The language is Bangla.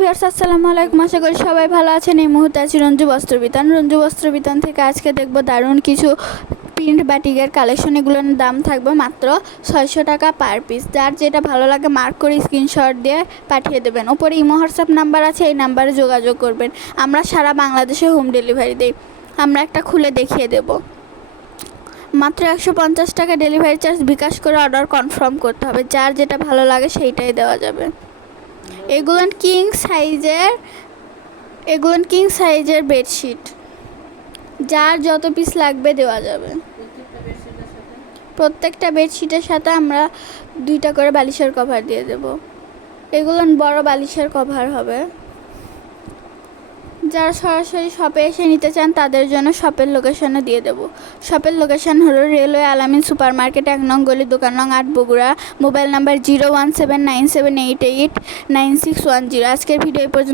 ভিউয়ার্স আসসালামু আলাইকুম, আশা করি সবাই ভালো আছেন। এই মুহূর্তে আছি রঞ্জু বস্ত্রবিতান। রঞ্জু বস্ত্রবিতান থেকে আজকে দেখব দারুণ কিছু প্রিন্ট বাটিকের কালেকশন। এগুলোর দাম থাকবে মাত্র 600 টাকা পার পিস। যার যেটা ভালো লাগে মার্ক করে স্ক্রিনশট দিয়ে পাঠিয়ে দেবেন। ওপরে ইমো হোয়াটসঅ্যাপ নাম্বার আছে, এই নাম্বারে যোগাযোগ করবেন। আমরা সারা বাংলাদেশে হোম ডেলিভারি দিই। আমরা একটা খুলে দেখিয়ে দেব। মাত্র 150 টাকা ডেলিভারি চার্জ বিকাশ করে অর্ডার কনফার্ম করতে হবে। যার যেটা ভালো লাগে সেইটাই দেওয়া যাবে। এগুলো কিং সাইজের বেডশিট, যার যত পিস লাগবে দেওয়া যাবে। প্রত্যেকটা বেডশিটের সাথে আমরা 2টা করে বালিশের কভার দিয়ে দেব। এগুলো বড় বালিশের কভার হবে। যারা সরাসরি শপে এসে নিতে চান তাদের জন্য শপের লোকেশনে দিয়ে দেব। শপের লোকেশন হলো রেলওয়ে আলামিন সুপার মার্কেট, 1 নং গলি, দোকান নং 8, বগুড়া। Mobile number 017978896110। আজকের ভিডিও এই পর্যন্ত।